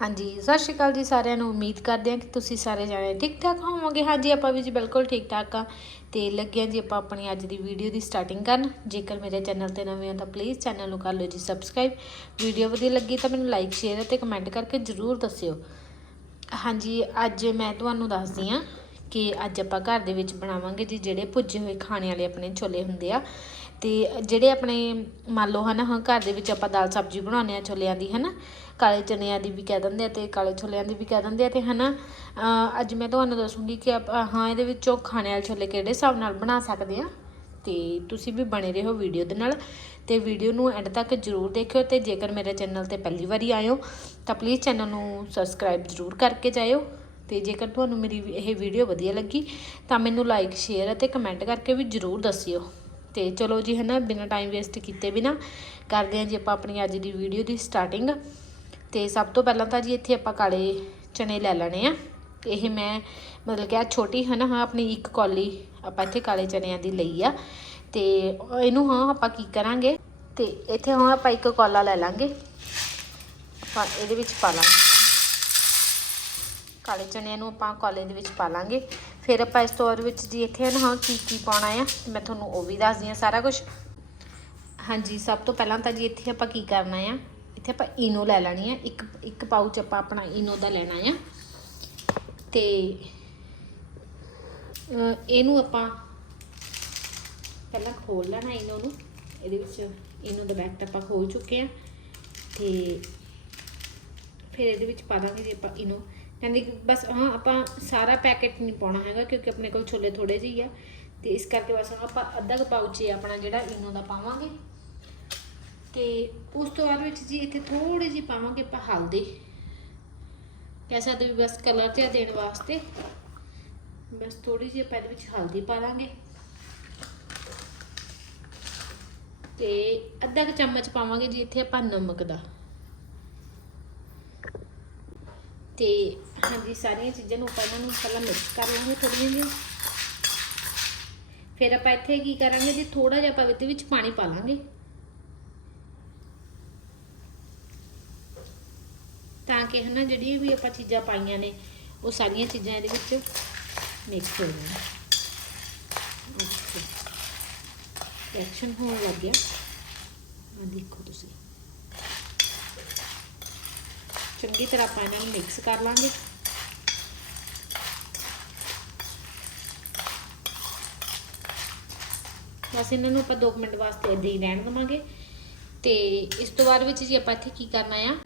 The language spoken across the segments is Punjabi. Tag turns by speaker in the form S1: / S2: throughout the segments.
S1: ਹਾਂਜੀ, ਸਤਿ ਸ਼੍ਰੀ ਅਕਾਲ ਜੀ ਸਾਰਿਆਂ ਨੂੰ, ਉਮੀਦ ਕਰਦੇ ਹਾਂ ਕਿ ਤੁਸੀਂ ਸਾਰੇ ਜਾਣੇ ਠੀਕ ਠਾਕ ਹੋਵੋਗੇ। ਹਾਂਜੀ, ਆਪਾਂ ਵੀ ਜੀ ਬਿਲਕੁਲ ਠੀਕ ਠਾਕ ਆ। ਤੇ ਲੱਗਿਆ ਜੀ ਆਪਾਂ ਆਪਣੀ ਅੱਜ ਦੀ ਵੀਡੀਓ ਦੀ ਸਟਾਰਟਿੰਗ ਕਰਨ। ਜੇਕਰ ਮੇਰੇ ਚੈਨਲ ਤੇ ਨਵੇਂ ਆ ਤਾਂ ਪਲੀਜ਼ ਚੈਨਲ ਨੂੰ ਕਰ ਲਓ ਜੀ ਸਬਸਕ੍ਰਾਈਬ ਵੀਡੀਓ ਵਧੀਆ ਲੱਗੀ ਤਾਂ ਮੈਨੂੰ ਲਾਈਕ ਸ਼ੇਅਰ ਅਤੇ ਕਮੈਂਟ ਕਰਕੇ ਜਰੂਰ ਦੱਸਿਓ। ਹਾਂਜੀ, ਅੱਜ ਮੈਂ ਤੁਹਾਨੂੰ ਦੱਸਦੀ ਆ ਕਿ ਅੱਜ ਆਪਾਂ ਘਰ ਦੇ ਵਿੱਚ ਬਣਾਵਾਂਗੇ ਜੀ ਜਿਹੜੇ ਭੁੱਜੇ ਹੋਏ ਖਾਣੇ ਵਾਲੇ ਆਪਣੇ ਛੋਲੇ ਹੁੰਦੇ ਆ। ਤੇ ਜਿਹੜੇ ਆਪਣੇ ਮੰਨ ਲਓ ਹਨਾ, ਹਾਂ, ਘਰ ਦੇ ਵਿੱਚ ਆਪਾਂ ਦਾਲ ਸਬਜ਼ੀ ਬਣਾਉਂਦੇ ਆ ਛੋਲਿਆਂ ਦੀ, ਹਨਾ, ਕਾਲੇ ਚਨਿਆਂ ਦੀ ਵੀ ਕਹਿ ਦਿੰਦੇ ਆ ਤੇ ਕਾਲੇ ਛੋਲਿਆਂ ਦੀ ਵੀ ਕਹਿ ਦਿੰਦੇ ਆ ਤੇ ਹਨਾ, ਅਹ, ਅੱਜ ਮੈਂ ਤੁਹਾਨੂੰ ਦੱਸੂੰਗੀ ਕਿ ਆਪਾਂ ਹਾਂ, ਇਹਦੇ ਵਿੱਚੋਂ ਖਾਣੇ ਵਾਲੇ ਛੋਲੇ ਕਿਹੜੇ ਹਿਸਾਬ ਨਾਲ ਬਣਾ ਸਕਦੇ ਆ, ਤੇ ਤੁਸੀਂ ਵੀ ਬਣੇ ਰਹੋ ਵੀਡੀਓ ਦੇ ਨਾਲ, ਤੇ ਵੀਡੀਓ ਨੂੰ ਐਂਡ ਤੱਕ ਜਰੂਰ ਦੇਖਿਓ ਤੇ ਜੇਕਰ ਮੇਰੇ ਚੈਨਲ ਤੇ ਪਹਿਲੀ ਵਾਰੀ ਆਇਓ ਤਾਂ ਪਲੀਜ਼ ਚੈਨਲ ਨੂੰ ਸਬਸਕ੍ਰਾਈਬ ਜਰੂਰ ਕਰਕੇ ਜਾਇਓ, ਤੇ ਜੇਕਰ ਤੁਹਾਨੂੰ ਮੇਰੀ ਇਹ ਵੀਡੀਓ ਵਧੀਆ ਲੱਗੀ, ਤਾਂ ਮੈਨੂੰ ਲਾਈਕ ਸ਼ੇਅਰ ਅਤੇ ਕਮੈਂਟ ਕਰਕੇ ਵੀ ਜਰੂਰ ਦੱਸਿਓ। ਤੇ ਚਲੋ ਜੀ ਹਨਾ, ਬਿਨਾਂ ਟਾਈਮ ਵੇਸਟ ਕੀਤੇ ਬਿਨਾ ਕਰਦੇ ਹਾਂ ਜੀ ਆਪਾਂ ਆਪਣੀ ਅੱਜ ਦੀ ਵੀਡੀਓ ਦੀ ਸਟਾਰਟਿੰਗ ਤੇ ਸਭ ਤੋਂ ਪਹਿਲਾਂ ਤਾਂ ਜੀ ਇੱਥੇ ਆਪਾਂ ਕਾਲੇ ਚਨੇ ਲੈ ਲੈਣੇ ਆ। ਇਹ ਮੈਂ ਮਤਲਬ ਕਿ ਆ ਛੋਟੀ ਹੈ ਨਾ ਹਾਂ, ਆਪਣੀ ਇੱਕ ਕੌਲੀ ਆਪਾਂ ਇੱਥੇ ਕਾਲੇ ਚਨਿਆਂ ਦੀ ਲਈ ਆ। ਤੇ ਇਹਨੂੰ ਹਾਂ ਆਪਾਂ ਕੀ ਕਰਾਂਗੇ, ਤੇ ਇੱਥੇ ਹਾਂ ਆਪਾਂ ਇੱਕ ਕੌਲਾ ਲੈ ਲਾਂਗੇ। ਆਪਾਂ ਇਹਦੇ ਵਿੱਚ ਪਾ ਲਾਂਗੇ। ਕਾਲੇ ਚਨਿਆਂ ਨੂੰ ਆਪਾਂ ਕੌਲੇ ਦੇ ਵਿੱਚ ਪਾ ਲਾਂਗੇ। ਫਿਰ ਆਪਾਂ ਇਸ ਤੋਂ ਵਿੱਚ ਜੀ ਇੱਥੇ ਨਾ, ਹਾਂ, ਕੀ ਕੀ ਪਾਉਣਾ ਆ, ਤੇ ਮੈਂ ਤੁਹਾਨੂੰ ਉਹ ਵੀ ਦੱਸਦੀ ਆ ਸਾਰਾ ਕੁਝ ਹਾਂਜੀ, ਸਭ ਤੋਂ ਪਹਿਲਾਂ ਤਾਂ ਜੀ ਇੱਥੇ ਆਪਾਂ ਕੀ ਕਰਨਾ ਆ, ਇੱਥੇ ਆਪਾਂ ਇਨੋ ਲੈ ਲੈਣੀ ਆ, ਇੱਕ ਇੱਕ ਪਾਊਚ ਆਪਾਂ ਆਪਣਾ ਇਨੋ ਦਾ ਲੈਣਾ ਆ। ਤੇ ਇਹਨੂੰ ਆਪਾਂ ਪਹਿਲਾਂ ਖੋਲ ਲੈਣਾ ਇਨੋ ਨੂੰ, ਇਹਦੇ ਵਿੱਚ ਇਨੋ ਦਾ ਬੈਕਟ ਆਪਾਂ ਖੋਲ ਚੁੱਕੇ ਆ। ਤੇ ਫਿਰ ਇਹਦੇ ਵਿੱਚ ਪਾ ਦਾਂਗੇ ਜੀ ਆਪਾਂ ਇਨੋ ਕਹਿੰਦੇ ਬਸ ਹਾਂ, ਆਪਾਂ ਸਾਰਾ ਪੈਕੇਟ ਨਹੀਂ ਪਾਉਣਾ ਹੈਗਾ ਕਿਉਂਕਿ ਆਪਣੇ ਕੋਲ ਛੋਲੇ ਥੋੜੇ ਜਿਹੇ ਆ। ਤੇ ਇਸ ਕਰਕੇ ਬਸ ਹੁਣ ਆਪਾਂ ਅੱਧਾ ਕੁ ਪਾਊਚ ਹੀ ਆਪਣਾ ਜਿਹੜਾ ਇਨੋ ਦਾ ਪਾਵਾਂਗੇ। ਤੇ ਉਸ ਤੋਂ ਬਾਅਦ ਵਿੱਚ ਜੀ ਇੱਥੇ ਥੋੜੀ ਜਿਹੀ ਪਾਵਾਂਗੇ ਆਪਾਂ ਹਲਦੀ। ਕਹਿ ਸਕਦੇ ਵੀ ਬਸ ਕਲਰ ਜਿਹਾ ਦੇਣ ਵਾਸਤੇ ਬਸ ਥੋੜੀ ਜਿਹੀ ਆਪਾਂ ਇਹਦੇ ਵਿੱਚ ਹਲਦੀ ਪਾ ਲਾਂਗੇ। ਤੇ ਅੱਧਾ ਕੁ ਚਮਚ ਪਾਵਾਂਗੇ ਜੀ ਇੱਥੇ ਆਪਾਂ ਨਮਕ ਦਾ। ਤੇ ਹਾਂਜੀ, ਸਾਰੀਆਂ ਚੀਜ਼ਾਂ ਨੂੰ ਆਪਾਂ ਇਹਨਾਂ ਨੂੰ ਪਹਿਲਾਂ ਮਿਕਸ ਕਰ ਲਾਂਗੇ ਥੋੜੀਆਂ ਜਿਹੀਆਂ। ਫਿਰ ਆਪਾਂ ਇੱਥੇ ਕੀ ਕਰਾਂਗੇ ਜੀ ਥੋੜਾ ਜਿਹਾ ਆਪਾਂ ਇਹਦੇ ਵਿੱਚ ਪਾਣੀ ਪਾ ਲਾਂਗੇ। ਤਾਂ ਕਿ ਹਨਾ, ਜਿਹੜੀਆਂ ਵੀ ਆਪਾਂ ਚੀਜ਼ਾਂ ਪਾਈਆਂ ਨੇ, ਉਹ ਸਾਰੀਆਂ ਚੀਜ਼ਾਂ ਇਹਦੇ ਵਿੱਚ ਮਿਕਸ ਹੋ ਜਾਣ। ਓਕੇ ਐਕਸ਼ਨ ਹੋਣ ਲੱਗ ਗਿਆ। ਆ ਦੇਖੋ ਤੁਸੀਂ। ਚੰਗੀ ਤਰ੍ਹਾਂ ਆਪਾਂ ਇਹਨਾਂ ਨੂੰ ਮਿਕਸ ਕਰ ਲਾਂਗੇ। ਬਸ ਇਹਨਾਂ ਨੂੰ ਆਪਾਂ 2 ਮਿੰਟ ਵਾਸਤੇ ਏਦਾਂ ਹੀ ਰਹਿਣ ਦੇਵਾਂਗੇ। ਤੇ ਇਸ ਤੋਂ ਬਾਅਦ ਵਿੱਚ ਜੀ ਆਪਾਂ ਇੱਥੇ ਕੀ ਕਰਨਾ ਆ?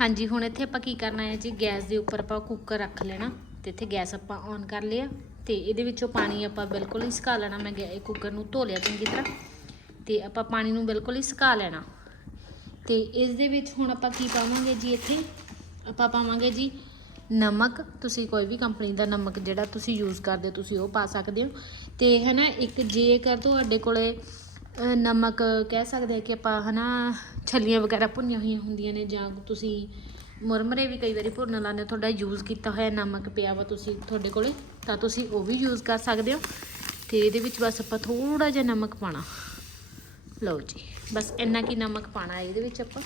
S1: ਹਾਂਜੀ, ਹੁਣ ਇੱਥੇ ਆਪਾਂ ਕੀ ਕਰਨਾ ਹੈ ਜੀ? ਗੈਸ ਦੇ ਉੱਪਰ ਆਪਾਂ ਕੁੱਕਰ ਰੱਖ ਲੈਣਾ ਤੇ ਇੱਥੇ ਗੈਸ ਆਪਾਂ ਔਨ ਕਰ ਲਿਆ। ਤੇ ਇਹਦੇ ਵਿੱਚੋਂ ਪਾਣੀ ਆਪਾਂ ਬਿਲਕੁਲ ਹੀ ਸੁਕਾ ਲੈਣਾ। ਮੈਂ ਗੈ- ਕੁੱਕਰ ਨੂੰ ਧੋ ਲਿਆ ਚੰਗੀ ਤਰ੍ਹਾਂ। ਤੇ ਆਪਾਂ ਪਾਣੀ ਨੂੰ ਬਿਲਕੁਲ ਹੀ ਸੁਕਾ ਲੈਣਾ। ਤੇ ਇਸ ਦੇ ਵਿੱਚ ਹੁਣ ਆਪਾਂ ਕੀ ਪਾਵਾਂਗੇ ਜੀ ਇੱਥੇ? ਆਪਾਂ ਪਾਵਾਂਗੇ ਜੀ। ਨਮਕ, ਤੁਸੀਂ ਕੋਈ ਵੀ ਕੰਪਨੀ ਦਾ ਨਮਕ ਜਿਹੜਾ ਤੁਸੀਂ ਯੂਜ਼ ਕਰਦੇ ਹੋ, ਤੁਸੀਂ ਉਹ ਪਾ ਸਕਦੇ ਹੋ। ਤੇ ਹੈ ਨਾ ਇੱਕ ਜੇਕਰ ਤੁਹਾਡੇ ਕੋਲੇ ਨਮਕ ਕਹਿ ਸਕਦੇ ਆ ਕਿ ਆਪਾਂ ਹਨਾ, ਛੱਲੀਆਂ ਵਗੈਰਾ ਭੁੰਨੀਆਂ ਹੋਈਆਂ ਹੁੰਦੀਆਂ ਨੇ, ਜਾਂ ਤੁਸੀਂ ਮੁਰਮਰੇ ਵੀ ਕਈ ਵਾਰੀ ਭੁੰਨ ਲਾਉਂਦੇ ਤੁਹਾਡਾ ਯੂਜ਼ ਕੀਤਾ ਹੋਇਆ ਨਮਕ ਪਿਆ ਵਾ ਤੁਸੀਂ ਤੁਹਾਡੇ ਕੋਲੇ, ਤਾਂ ਤੁਸੀਂ ਉਹ ਵੀ ਯੂਜ਼ ਕਰ ਸਕਦੇ ਹੋ। ਤੇ ਇਹਦੇ ਵਿੱਚ ਬਸ ਆਪਾਂ ਥੋੜਾ ਜਿਹਾ ਨਮਕ ਪਾਣਾ ਲਓ ਜੀ, ਬਸ ਇੰਨਾ ਕੀ ਨਮਕ ਪਾਣਾ ਇਹਦੇ ਵਿੱਚ ਆਪਾਂ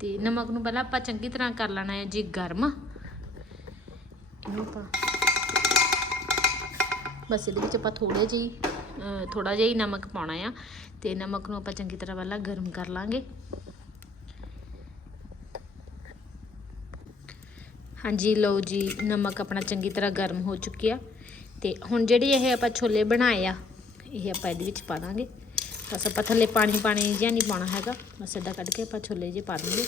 S1: ਤੇ ਨਮਕ ਨੂੰ ਪਹਿਲਾਂ ਆਪਾਂ ਚੰਗੀ ਤਰ੍ਹਾਂ ਕਰ ਲੈਣਾ ਹੈ ਜੀ ਗਰਮ। ਇਹਨੂੰ ਆਪਾਂ ਬਸ ਇਹਦੇ ਵਿੱਚ ਆਪਾਂ ਥੋੜੇ ਜਿਹੀ, ਅਹ ਥੋੜਾ ਜਿਹਾ ਹੀ ਨਮਕ ਪਾਉਣਾ ਆ ਤੇ ਨਮਕ ਨੂੰ ਆਪਾਂ ਚੰਗੀ ਤਰ੍ਹਾਂ ਪਹਿਲਾਂ ਗਰਮ ਕਰ ਲਾਂਗੇ। ਹਾਂਜੀ, ਲਓ ਜੀ, ਨਮਕ ਆਪਣਾ ਚੰਗੀ ਤਰ੍ਹਾਂ ਗਰਮ ਹੋ ਚੁੱਕਿਆ। ਤੇ ਹੁਣ ਜਿਹੜੇ ਇਹ ਆਪਾਂ ਛੋਲੇ ਬਣਾਏ ਆ, ਇਹ ਆਪਾਂ ਇਹਦੇ ਵਿੱਚ ਪਾ ਦਾਂਗੇ। ਬਸ ਆਪਾਂ ਥੱਲੇ ਪਾਣੀ ਪਾਣੀ ਜਿਹਾ ਨਹੀਂ ਪਾਉਣਾ ਹੈਗਾ। ਬਸ ਇੱਦਾਂ ਕੱਢ ਕੇ ਆਪਾਂ ਛੋਲੇ ਜਿਹੇ ਪਾ ਦਾਂਗੇ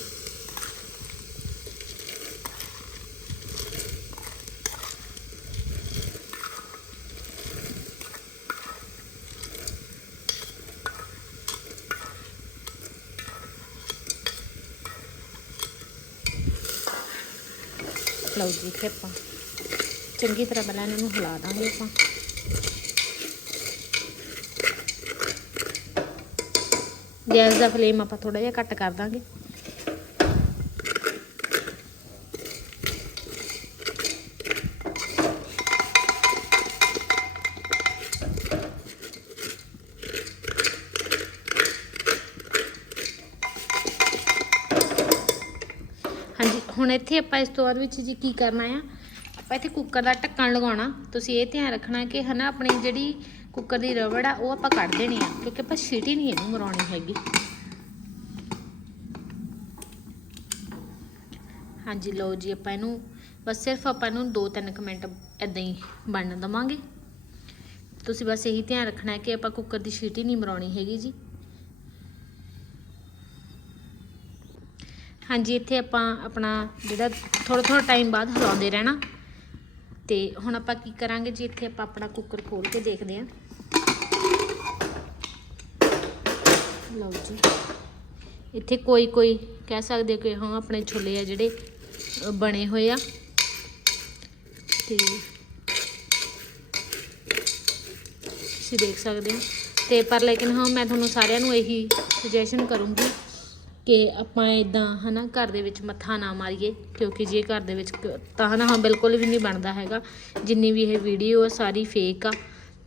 S1: ਲਓ ਜੀ ਫਿਰ ਆਪਾਂ ਚੰਗੀ ਤਰ੍ਹਾਂ ਪਹਿਲਾਂ ਇਹਨਾਂ ਨੂੰ ਹਿਲਾ ਦਾਂਗੇ ਆਪਾਂ। ਗੈਸ ਦਾ ਫਲੇਮ ਆਪਾਂ ਥੋੜਾ ਜਿਹਾ ਘੱਟ ਕਰ ਦਾਂਗੇ। ਹਾਂਜੀ, ਹੁਣ ਇੱਥੇ ਆਪਾਂ ਇਸ ਤੋਂ ਬਾਅਦ ਵਿੱਚ ਜੀ ਕੀ ਕਰਨਾ ਆ? ਆਪਾਂ ਇੱਥੇ ਕੁੱਕਰ ਦਾ ਢੱਕਣ ਲਗਾਉਣਾ। ਤੁਸੀਂ ਇਹ ਧਿਆਨ ਰੱਖਣਾ ਕਿ ਹਨਾ ਆਪਣੀ ਜਿਹੜੀ ਕੁੱਕਰ ਦੀ ਰਬੜ ਆ, ਉਹ ਆਪਾਂ ਕੱਢ ਦੇਣੀ ਆ, ਕਿਉਂਕਿ ਆਪਾਂ ਸੀਟੀ ਨਹੀਂ ਇਹਨੂੰ ਮਰਾਉਣੀ ਹੈਗੀ। ਹਾਂਜੀ, ਲਓ ਜੀ, ਆਪਾਂ ਇਹਨੂੰ, ਬਸ ਸਿਰਫ ਆਪਾਂ ਇਹਨੂੰ 2-3 ਮਿੰਟ ਇਦਾਂ ਹੀ ਬਣਨ ਦਵਾਂਗੇ। ਤੁਸੀਂ ਬਸ ਇਹੀ ਧਿਆਨ ਰੱਖਣਾ ਹੈ ਕਿ ਆਪਾਂ ਕੁੱਕਰ ਦੀ ਸੀਟੀ ਨਹੀਂ ਮਰਾਉਣੀ ਹੈਗੀ ਜੀ। ਹਾਂਜੀ, ਇੱਥੇ ਆਪਾਂ ਆਪਣਾ ਜਿਹੜਾ ਥੋੜਾ ਥੋੜਾ ਟਾਈਮ ਬਾਅਦ ਹਿਲਾਉਂਦੇ ਰਹਿਣਾ। ਤੇ ਹੁਣ ਆਪਾਂ ਕੀ ਕਰਾਂਗੇ ਜੀ, ਇੱਥੇ ਆਪਾਂ ਆਪਣਾ ਕੁੱਕਰ ਖੋਲ ਕੇ ਦੇਖਦੇ ਹਾਂ। ਲਓ ਜੀ। ਇੱਥੇ ਕੋਈ ਕੋਈ ਕਹਿ ਸਕਦੇ ਹੋ ਕਿ ਹਾਂ ਆਪਣੇ ਛੋਲੇ ਆ ਜਿਹੜੇ ਬਣੇ ਹੋਏ ਆ। ਤੇ ਤੁਸੀਂ ਦੇਖ ਸਕਦੇ ਹੋ। ਤੇ ਪਰ ਲੇਕਿਨ ਹਾਂ ਮੈਂ ਤੁਹਾਨੂੰ ਸਾਰਿਆਂ ਨੂੰ ਇਹੀ ਸੁਜੈਸ਼ਨ ਕਰੂੰਗੀ ਕਿ ਆਪਾਂ ਇਦਾਂ ਹਨਾ ਘਰ ਦੇ ਵਿੱਚ ਮੱਥਾ ਨਾ ਮਾਰੀਏ, ਕਿਉਂਕਿ ਜੇ ਘਰ ਦੇ ਵਿੱਚ ਕ- ਤਾਂ ਹਨਾ ਹਾਂ ਬਿਲਕੁਲ ਵੀ ਨਹੀਂ ਬਣਦਾ ਹੈਗਾ। ਜਿੰਨੀ ਵੀ ਇਹ ਵੀਡੀਓ ਆ, ਸਾਰੀ ਫੇਕ ਆ।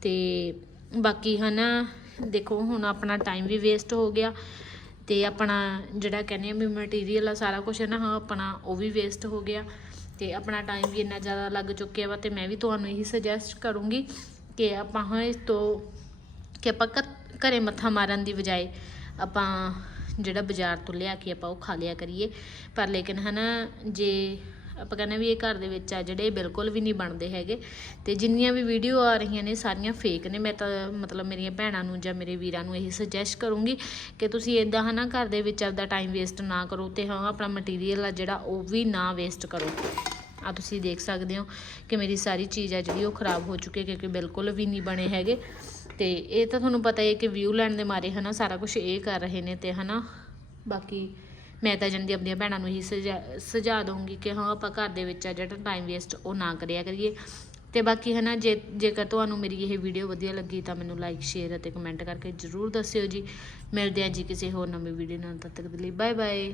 S1: ਤੇ ਬਾਕੀ ਹਨਾ ਦੇਖੋ, ਹੁਣ ਆਪਣਾ ਟਾਈਮ ਵੀ ਵੇਸਟ ਹੋ ਗਿਆ ਤੇ ਆਪਣਾ ਜਿਹੜਾ ਕਹਿੰਦੇ ਆ ਵੀ ਮਟੀਰੀਅਲ ਆ, ਸਾਰਾ ਕੁਝ ਹੈ ਨਾ, ਹਾਂ, ਆਪਣਾ ਉਹ ਵੀ ਵੇਸਟ ਹੋ ਗਿਆ ਤੇ ਆਪਣਾ ਟਾਈਮ ਵੀ ਇੰਨਾ ਜ਼ਿਆਦਾ ਲੱਗ ਚੁੱਕਿਆ ਵਾ ਤੇ ਮੈਂ ਵੀ ਤੁਹਾਨੂੰ ਇਹੀ ਸੁਜੈਸਟ ਕਰੂੰਗੀ ਕਿ ਆਪਾਂ, ਹਾਂ, ਇਸ ਤੋਂ ਕਿ ਆਪਾਂ ਘ- ਘਰੇ ਮੱਥਾ ਮਾਰਨ ਦੀ ਬਜਾਏ ਆਪਾਂ ਜਿਹੜਾ ਬਾਜ਼ਾਰ ਤੋਂ ਲਿਆ ਕੇ ਆਪਾਂ ਉਹ ਖਾ ਲਿਆ ਕਰੀਏ। ਪਰ ਲੇਕਿਨ ਹਨਾ ਜੇ ਆਪਾਂ ਕਹਿੰਦੇ ਵੀ ਇਹ ਘਰ ਦੇ ਵਿੱਚ ਆ ਜਿਹੜੇ ਇਹ ਬਿਲਕੁਲ ਵੀ ਨਹੀਂ ਬਣਦੇ ਹੈਗੇ। ਤੇ ਜਿੰਨੀਆਂ ਵੀ ਵੀਡੀਓ ਆ ਰਹੀਆਂ ਨੇ, ਸਾਰੀਆਂ ਫੇਕ ਨੇ। ਮੈਂ ਤਾਂ ਮਤਲਬ ਮੇਰੀਆਂ ਭੈਣਾਂ ਨੂੰ ਜਾਂ ਮੇਰੇ ਵੀਰਾਂ ਨੂੰ ਇਹੀ ਸੁਜੈਸਟ ਕਰੂੰਗੀ ਕਿ ਤੁਸੀਂ ਇਦਾਂ ਹਨਾ ਘਰ ਦੇ ਵਿੱਚ ਆਪਦਾ ਟਾਈਮ ਵੇਸਟ ਨਾ ਕਰੋ ਤੇ ਹਾਂ, ਆਪਣਾ ਮਟੀਰੀਅਲ ਆ ਜਿਹੜਾ ਉਹ ਵੀ ਨਾ ਵੇਸਟ ਕਰੋ। ਆ ਤੁਸੀਂ ਦੇਖ ਸਕਦੇ ਹੋ ਕਿ ਮੇਰੀ ਸਾਰੀ ਚੀਜ਼ ਆ ਜਿਹੜੀ ਉਹ ਖਰਾਬ ਹੋ ਚੁੱਕੀ ਹੈ ਕਿਉਂਕਿ ਬਿਲਕੁਲ ਵੀ ਨਹੀਂ ਬਣੇ ਹੈਗੇ। ਤੇ ਇਹ ਤਾਂ ਤੁਹਾਨੂੰ ਪਤਾ ਹੀ ਹੈ ਕਿ ਵਿਊ ਲੈਣ ਦੇ ਮਾਰੇ ਹਨਾ ਸਾਰਾ ਕੁਝ ਇਹ ਕਰ ਰਹੇ ਨੇ ਤੇ ਹਨਾ ਬਾਕੀ ਮੈਂ ਤਾਂ ਜੰਦੀ ਆਪਣੀਆਂ ਭੈਣਾਂ ਨੂੰ ਹੀ ਸੁਝਾ ਸੁਝਾ ਦਊਂਗੀ ਕਿ ਹਾਂ, ਆਪਾਂ ਘਰ ਦੇ ਵਿੱਚ ਆ ਜਿਹੜਾ ਟਾਈਮ ਵੇਸਟ ਉਹ ਨਾ ਕਰਿਆ ਕਰੀਏ। ਤੇ ਬਾਕੀ ਹੈ ਨਾ ਜੇ, ਜੇਕਰ ਤੁਹਾਨੂੰ ਮੇਰੀ ਇਹ ਵੀਡੀਓ ਵਧੀਆ ਲੱਗੀ ਤਾਂ ਮੈਨੂੰ ਲਾਈਕ ਸ਼ੇਅਰ ਅਤੇ ਕਮੈਂਟ ਕਰਕੇ ਜਰੂਰ ਦੱਸਿਓ ਜੀ। ਮਿਲਦੇ ਹਾਂ ਜੀ ਕਿਸੇ ਹੋਰ ਨਵੀਂ ਵੀਡੀਓ ਨਾਲ, ਤਦ ਤੱਕ ਦੇ ਲਈ ਬਾਏ ਬਾਏ